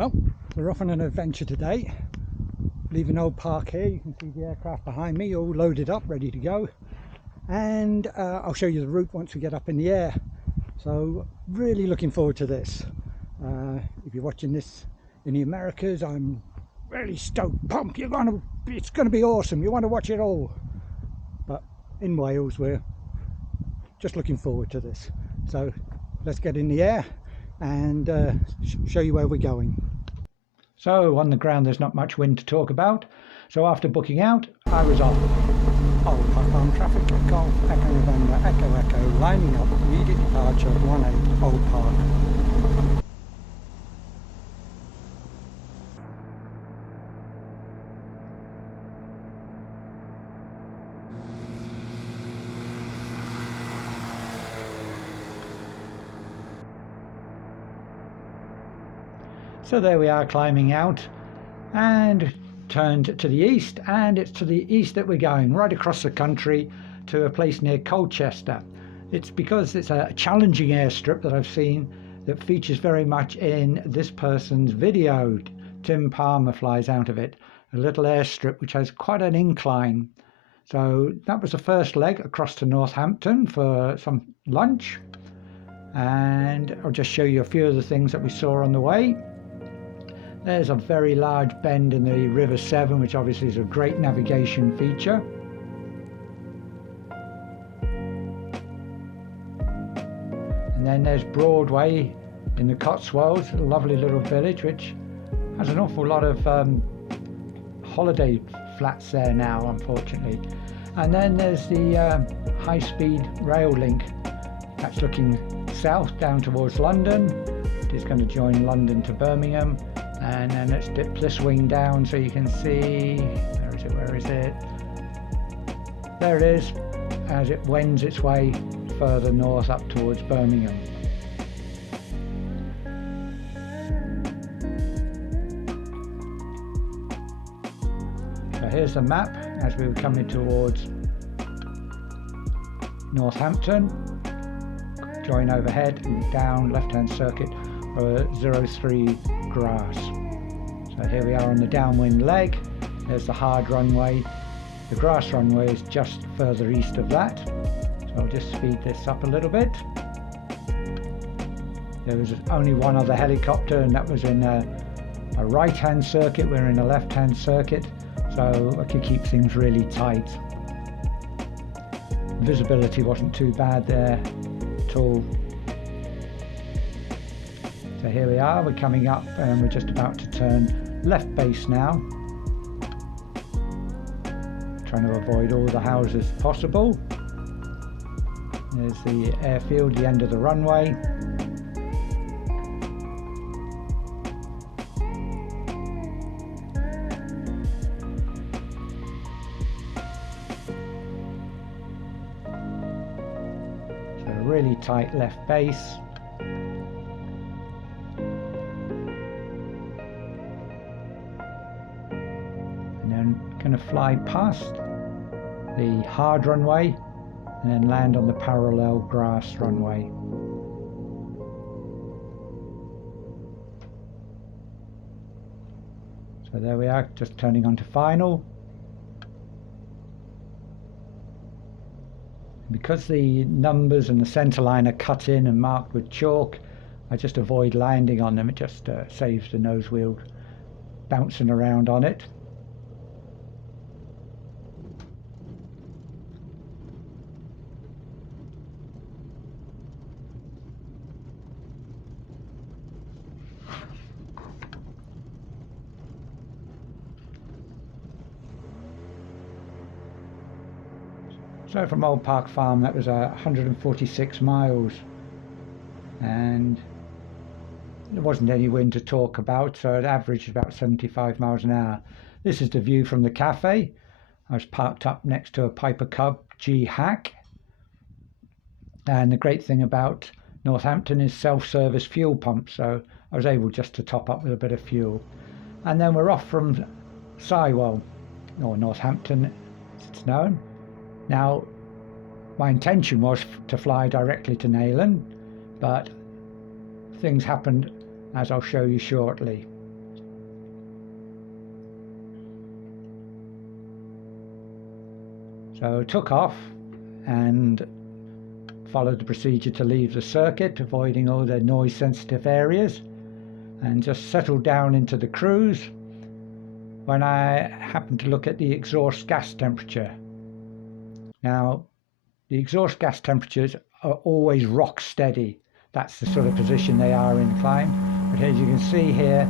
Well, we're off on an adventure today, leaving Old Park here. You can see the aircraft behind me all loaded up, ready to go, and I'll show you the route once we get up in the air. So really looking forward to this. If you're watching this in the Americas, I'm really stoked, pumped. It's gonna be awesome. You want to watch it all. But in Wales, we're just looking forward to this. So let's get in the air and show you where we're going. So on the ground there's not much wind to talk about, so after booking out I was off. Old Park on traffic, Golf, Echo November, Echo Echo, lining up, immediate departure, 18 Old Park. So there we are, climbing out and turned to the east, and it's to the east that we're going, right across the country to a place near Colchester. It's because it's a challenging airstrip that I've seen that features very much in this person's video. Tim Palmer flies out of it, a little airstrip which has quite an incline. So that was the first leg across to Northampton for some lunch, and I'll just show you a few of the things that we saw on the way. There's a very large bend in the River Severn, which obviously is a great navigation feature. And then there's Broadway in the Cotswolds, a lovely little village which has an awful lot of holiday flats there now, unfortunately. And then there's the high-speed rail link that's looking south down towards London. It's going to join London to Birmingham. And then let's dip this wing down so you can see, where is it? There it is, as it wends its way further north up towards Birmingham. So here's the map as we were coming towards Northampton. Join overhead and down left-hand circuit for 03 grass. So here we are on the downwind leg. There's the hard runway. The grass runway is just further east of that. So I'll just speed this up a little bit. There was only one other helicopter, and that was in a right-hand circuit. We're in a left-hand circuit, so I could keep things really tight. Visibility wasn't too bad there at all. So here we are, we're coming up and we're just about to turn left base now. Trying to avoid all the houses possible. There's the airfield, the end of the runway. So a really tight left base. Going to fly past the hard runway and then land on the parallel grass runway. So there we are, just turning onto final. Because the numbers and the centre line are cut in and marked with chalk, I just avoid landing on them. It just saves the nose wheel bouncing around on it. So from Old Park Farm, that was 146 miles, and there wasn't any wind to talk about, so it averaged about 75 miles an hour. This is the view from the cafe. I was parked up next to a Piper Cub G Hack, and the great thing about Northampton is self-service fuel pumps, so I was able just to top up with a bit of fuel. And then we're off from Sywell, or Northampton as it's known. Now, my intention was to fly directly to Nann, but things happened as I'll show you shortly. So took off and followed the procedure to leave the circuit, avoiding all the noise sensitive areas, and just settled down into the cruise when I happened to look at the exhaust gas temperature. Now, the exhaust gas temperatures are always rock steady. That's the sort of position they are in climb. But as you can see here,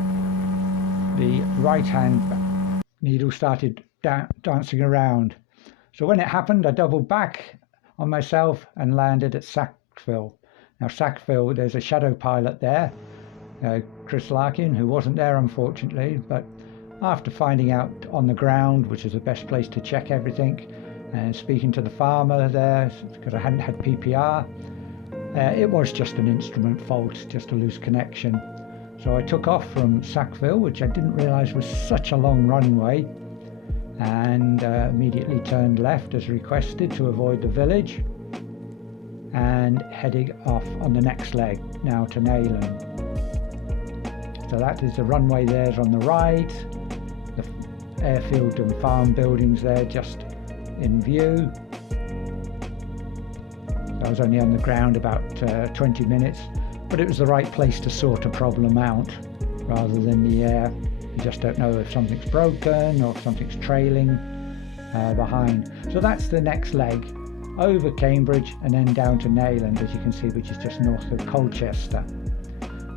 the right hand needle started dancing around. So when it happened, I doubled back on myself and landed at Sackville. Now Sackville, there's a shadow pilot there, Chris Larkin, who wasn't there unfortunately, but after finding out on the ground, which is the best place to check everything, and speaking to the farmer there, because I hadn't had PPR, it was just an instrument fault, just a loose connection. So I took off from Sackville, which I didn't realise was such a long runway, and immediately turned left as requested to avoid the village, and heading off on the next leg now to Nann. So that is the runway there's on the right, the airfield and farm buildings there just in view. I was only on the ground about 20 minutes, but it was the right place to sort a problem out rather than the air. You just don't know if something's broken or if something's trailing behind. So that's the next leg, over Cambridge and then down to Nann, as you can see, which is just north of Colchester.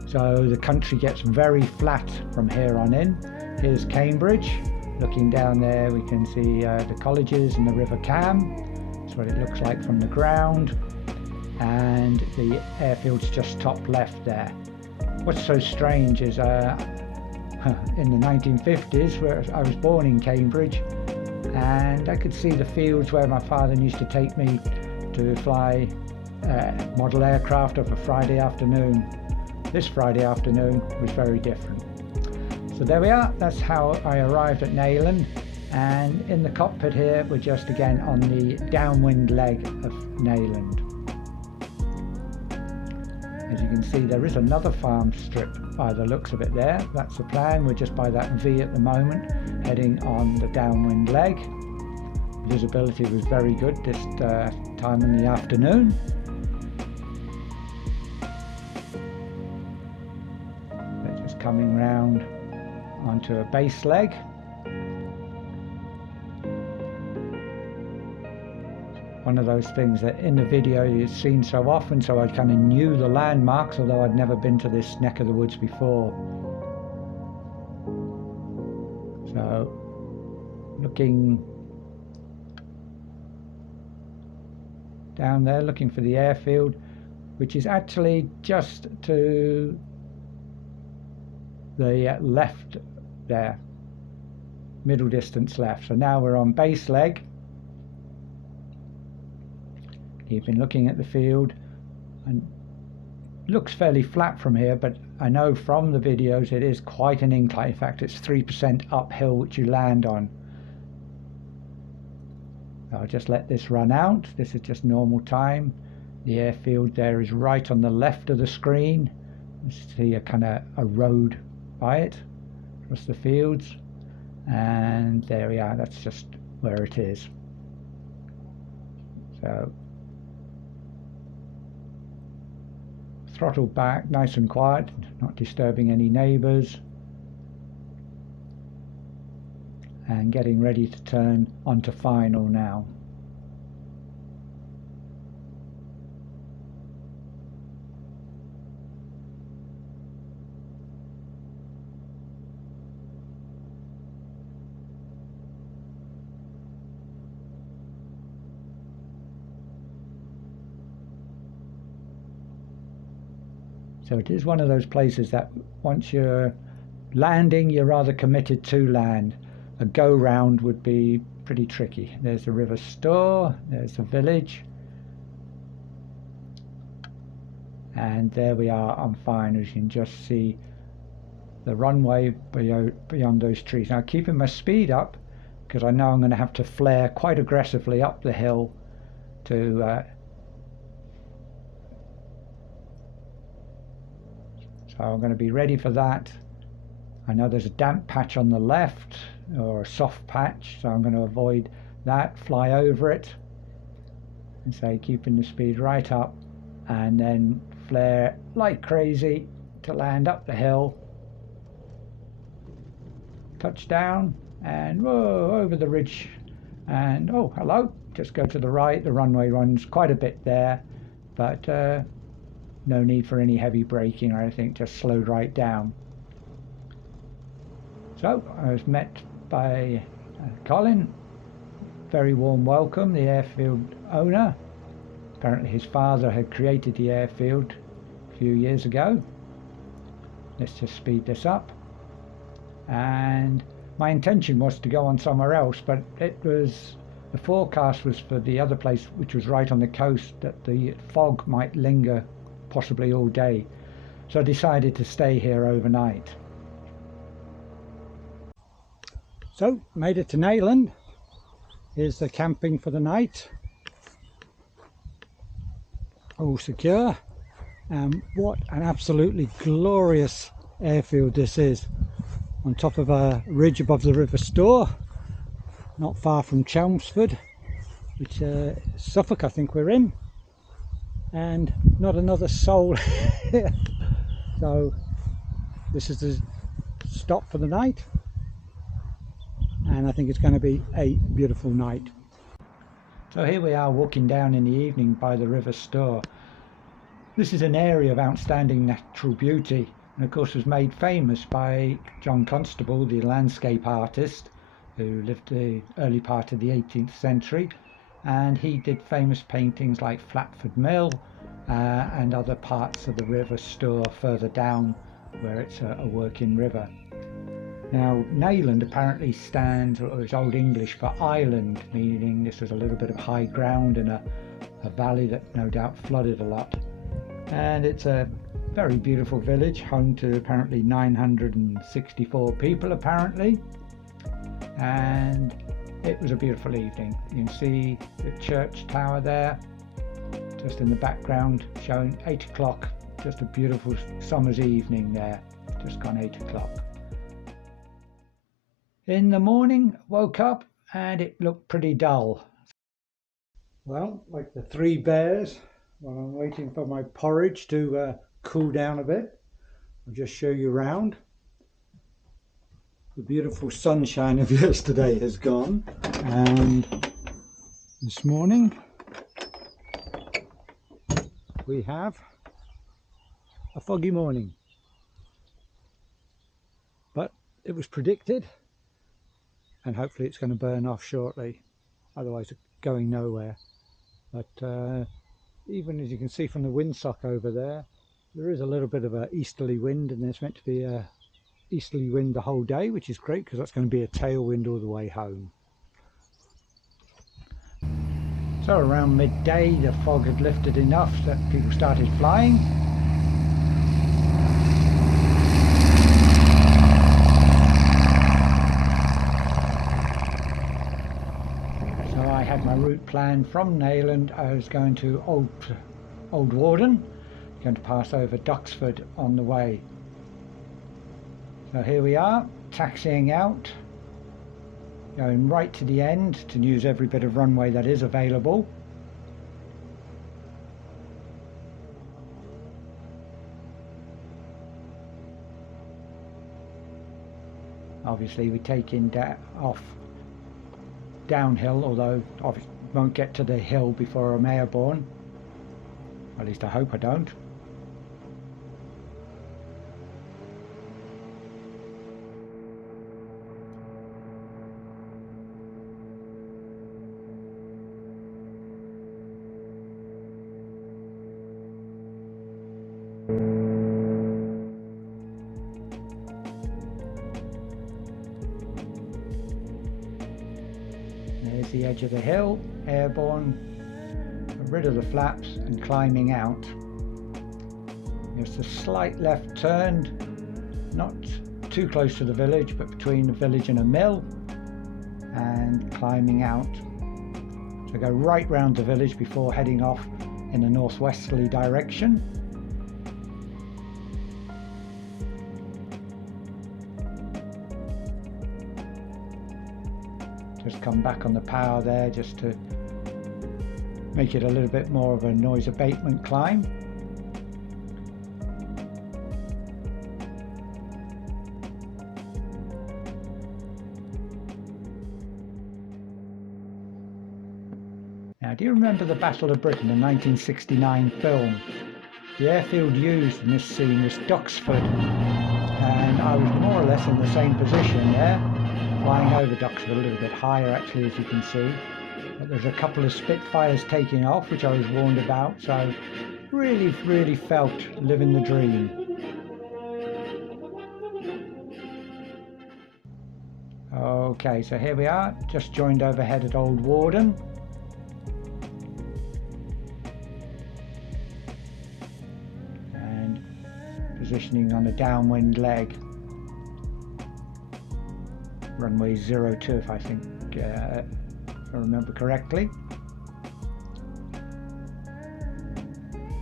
So the country gets very flat from here on in. Here's Cambridge. Looking down there, we can see the colleges and the River Cam. That's what it looks like from the ground. And the airfield's just top left there. What's so strange is in the 1950s, where I was born in Cambridge, and I could see the fields where my father used to take me to fly model aircraft of a Friday afternoon. This Friday afternoon was very different. So there we are, that's how I arrived at Nann, and in the cockpit here we're just again on the downwind leg of Nann. As you can see, there is another farm strip by the looks of it there. That's the plan. We're just by that V at the moment, heading on the downwind leg. Visibility was very good this time in the afternoon. They're just coming round onto a base leg. One of those things that in the video you've seen so often, so I kind of knew the landmarks, although I'd never been to this neck of the woods before. So looking down there, looking for the airfield, which is actually just to the left there, middle distance left. So now we're on base leg. Keeping looking at the field, and looks fairly flat from here, but I know from the videos it is quite an incline. In fact, it's 3% uphill which you land on. I'll just let this run out. This is just normal time. The airfield there is right on the left of the screen. You see a kind of a road by it across the fields, and there we are. That's just where it is. So throttle back, nice and quiet, not disturbing any neighbours, and getting ready to turn onto final now. So it is one of those places that once you're landing, you're rather committed to land. A go-round would be pretty tricky. There's the River Store, there's the village, and there we are on fine. As you can just see the runway beyond those trees. Now keeping my speed up, because I know I'm going to have to flare quite aggressively up the hill to so I'm going to be ready for that. I know there's a damp patch on the left, or a soft patch, so I'm going to avoid that, fly over it, and say keeping the speed right up, and then flare like crazy to land up the hill, touch down, and whoa, over the ridge, and oh hello, just go to the right. The runway runs quite a bit there, but no need for any heavy braking or anything, just slowed right down. So I was met by Colin, very warm welcome, the airfield owner. Apparently his father had created the airfield a few years ago. Let's just speed this up. And my intention was to go on somewhere else, but the forecast was for the other place, which was right on the coast, that the fog might linger possibly all day. So I decided to stay here overnight. So, made it to Nann. Here's the camping for the night. All secure. And what an absolutely glorious airfield this is. On top of a ridge above the River Stour, not far from Chelmsford, which Suffolk I think we're in. And not another soul here. So this is the stop for the night. And I think it's going to be a beautiful night. So here we are walking down in the evening by the River Stour. This is an area of outstanding natural beauty, and of course was made famous by John Constable, the landscape artist who lived the early part of the 18th century, and he did famous paintings like Flatford Mill and other parts of the River Stour further down where it's a working river. Now, Nann apparently stands, or is Old English for island, meaning this was a little bit of high ground in a valley that no doubt flooded a lot. And it's a very beautiful village, home to apparently 964 people apparently. And it was a beautiful evening. You can see the church tower there, just in the background, showing 8 o'clock. Just a beautiful summer's evening there, just gone 8 o'clock. In the morning, woke up and it looked pretty dull. Well, like the three bears, while I'm waiting for my porridge to cool down a bit, I'll just show you around. The beautiful sunshine of yesterday has gone, and this morning we have a foggy morning. But it was predicted, and hopefully it's going to burn off shortly, otherwise it's going nowhere. But even as you can see from the windsock over there, there is a little bit of an easterly wind, and there's meant to be a easterly wind the whole day, which is great because that's going to be a tailwind all the way home. So around midday the fog had lifted enough that people started flying. So I had my route planned from Nann. I was going to Old Warden, going to pass over Duxford on the way. So here we are, taxiing out, going right to the end to use every bit of runway that is available. Obviously we're taking off downhill, although obviously won't get to the hill before I'm airborne. At least I hope I don't. There's the edge of the hill, airborne, rid of the flaps and climbing out. Just a slight left turn, not too close to the village, but between the village and a mill, and climbing out. So go right round the village before heading off in a northwesterly direction. Just come back on the power there just to make it a little bit more of a noise abatement climb. Now, do you remember the Battle of Britain, the 1969 film? The airfield used in this scene was Duxford, and I was more or less in the same position there, flying over Duxford, a little bit higher actually, as you can see. But there's a couple of Spitfires taking off, which I was warned about, so really felt living the dream. Okay, so here we are, just joined overhead at Old Warden. And positioning on a downwind leg. Runway 02, if I think, if I remember correctly.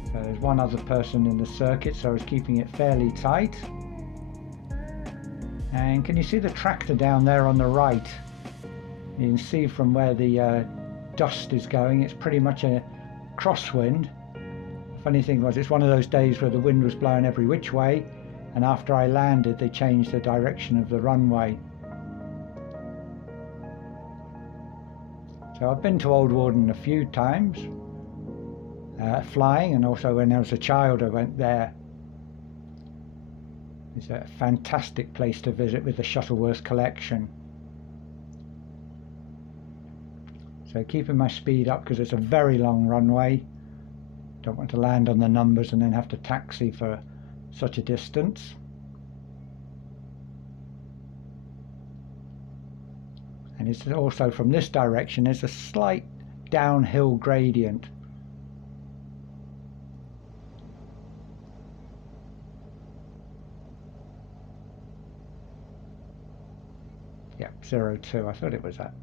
So there's one other person in the circuit, so I was keeping it fairly tight. And can you see the tractor down there on the right? You can see from where the dust is going, it's pretty much a crosswind. Funny thing was, it's one of those days where the wind was blowing every which way, and after I landed they changed the direction of the runway. So I've been to Old Warden a few times, flying, and also when I was a child I went there. It's a fantastic place to visit with the Shuttleworth collection. So keeping my speed up because it's a very long runway. Don't want to land on the numbers and then have to taxi for such a distance. And it's also from this direction there's a slight downhill gradient. Yep, 02, I thought it was that.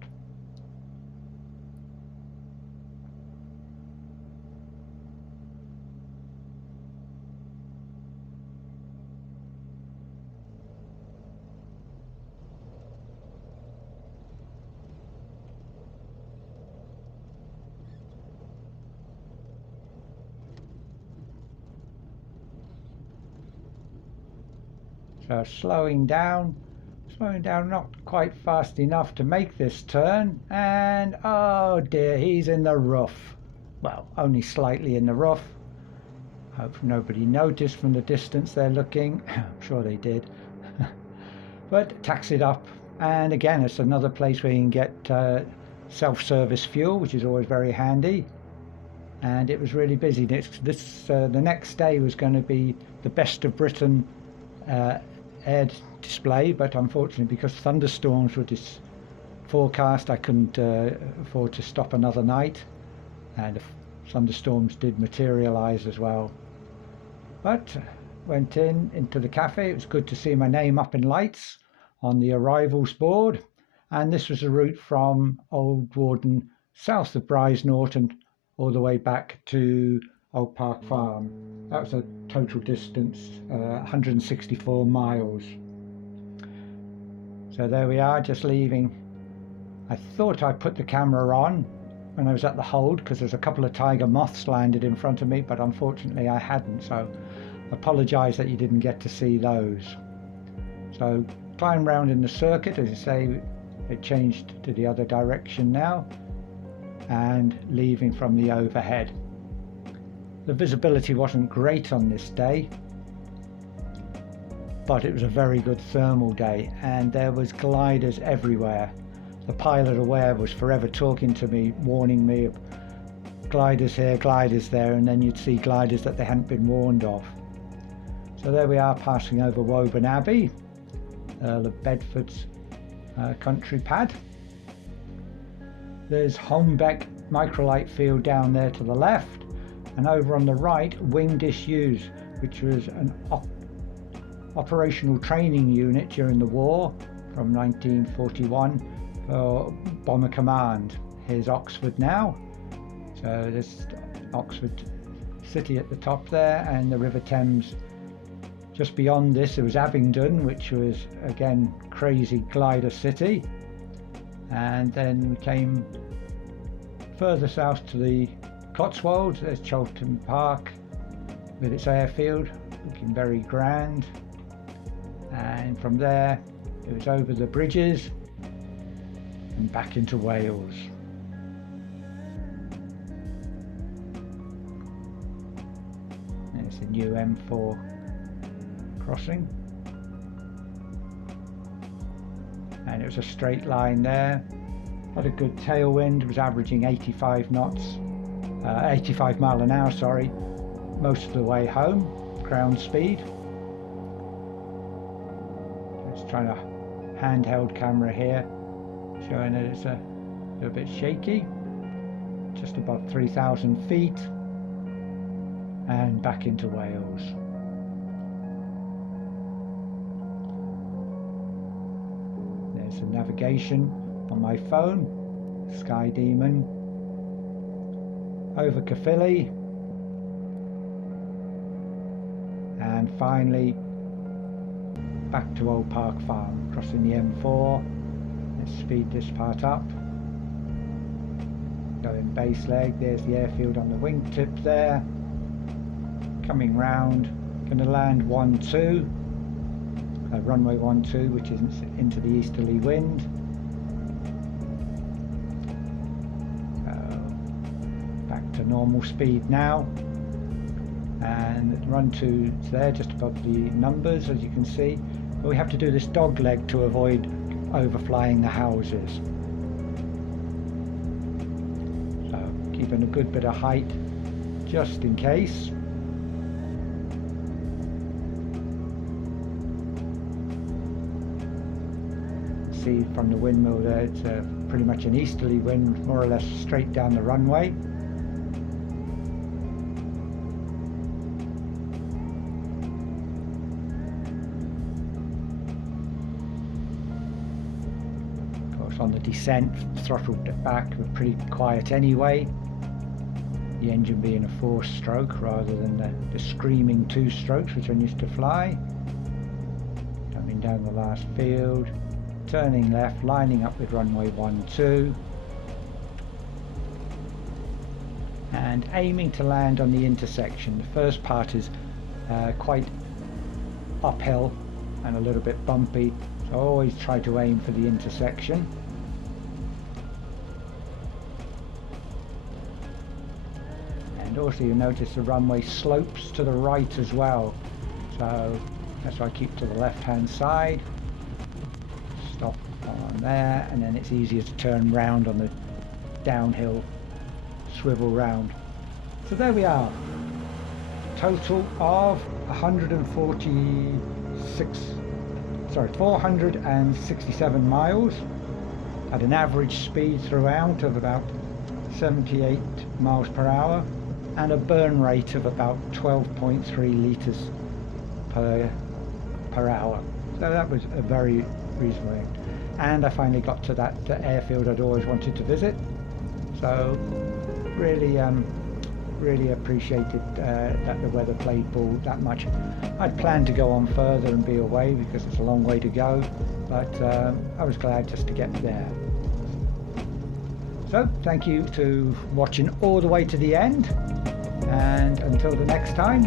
So slowing down not quite fast enough to make this turn, and oh dear, he's in the rough. Well, only slightly in the rough. Hope nobody noticed from the distance they're looking. I'm sure they did. But taxied up, and again it's another place where you can get self-service fuel, which is always very handy. And it was really busy. The next day was going to be the Best of Britain air display, but unfortunately because thunderstorms were forecast, I couldn't afford to stop another night, and the thunderstorms did materialize as well. But went into the cafe. It was good to see my name up in lights on the arrivals board, and this was a route from Old Warden south of Bryce Norton all the way back to Old Park Farm. That was a total distance 164 miles. So there we are, just leaving. I thought I put the camera on when I was at the hold because there's a couple of tiger moths landed in front of me, but unfortunately I hadn't, so apologise that you didn't get to see those. So climb round in the circuit, as you say, it changed to the other direction now, and leaving from the overhead. The visibility wasn't great on this day, but it was a very good thermal day, and there was gliders everywhere. The pilot aware was forever talking to me, warning me of gliders here, gliders there, and then you'd see gliders that they hadn't been warned of. So there we are, passing over Woburn Abbey, Earl of Bedford's country pad. There's Holmbeck Microlight field down there to the left, and over on the right, Wing Disused, which was an operational training unit during the war from 1941 for Bomber Command. Here's Oxford now. So there's Oxford City at the top there, and the River Thames just beyond this. There was Abingdon, which was again crazy glider city, and then we came further south to the Cotswolds. There's Cholton Park with its airfield, looking very grand, and from there it was over the bridges and back into Wales. There's a new M4 crossing, and it was a straight line there. Had a good tailwind, was averaging 85 knots, 85 mile an hour, sorry, most of the way home, ground speed. Just trying a handheld camera here, showing that it's a little bit shaky. Just above 3,000 feet, and back into Wales. There's the navigation on my phone, Sky Demon, over Caerphilly, and finally back to Old Park Farm, crossing the M4. Let's speed this part up. Going base leg, there's the airfield on the wingtip there. Coming round, going to land 12, runway 12, which is into the easterly wind. Back to normal speed now, and run 2 is there just above the numbers, as you can see, but we have to do this dog leg to avoid overflying the houses. So keeping a good bit of height just in case. See from the windmill there, it's pretty much an easterly wind, more or less straight down the runway. Of course, on the descent, throttled it back, we're pretty quiet anyway. The engine being a 4-stroke rather than the screaming 2-strokes which I used to fly. Coming down the last field, turning left, lining up with runway 12, and aiming to land on the intersection. The first part is quite uphill and a little bit bumpy, so I always try to aim for the intersection. And also you notice the runway slopes to the right as well, so that's why I keep to the left hand side. Stop on there, and then it's easier to turn round on the downhill swivel round. So there we are, total of 467 miles at an average speed throughout of about 78 miles per hour and a burn rate of about 12.3 litres per hour. So that was a very reasonable, and I finally got to that airfield I'd always wanted to visit. So really appreciated that the weather played ball that much. I'd planned to go on further and be away because it's a long way to go, but I was glad just to get there. So thank you to watching all the way to the end, and until the next time,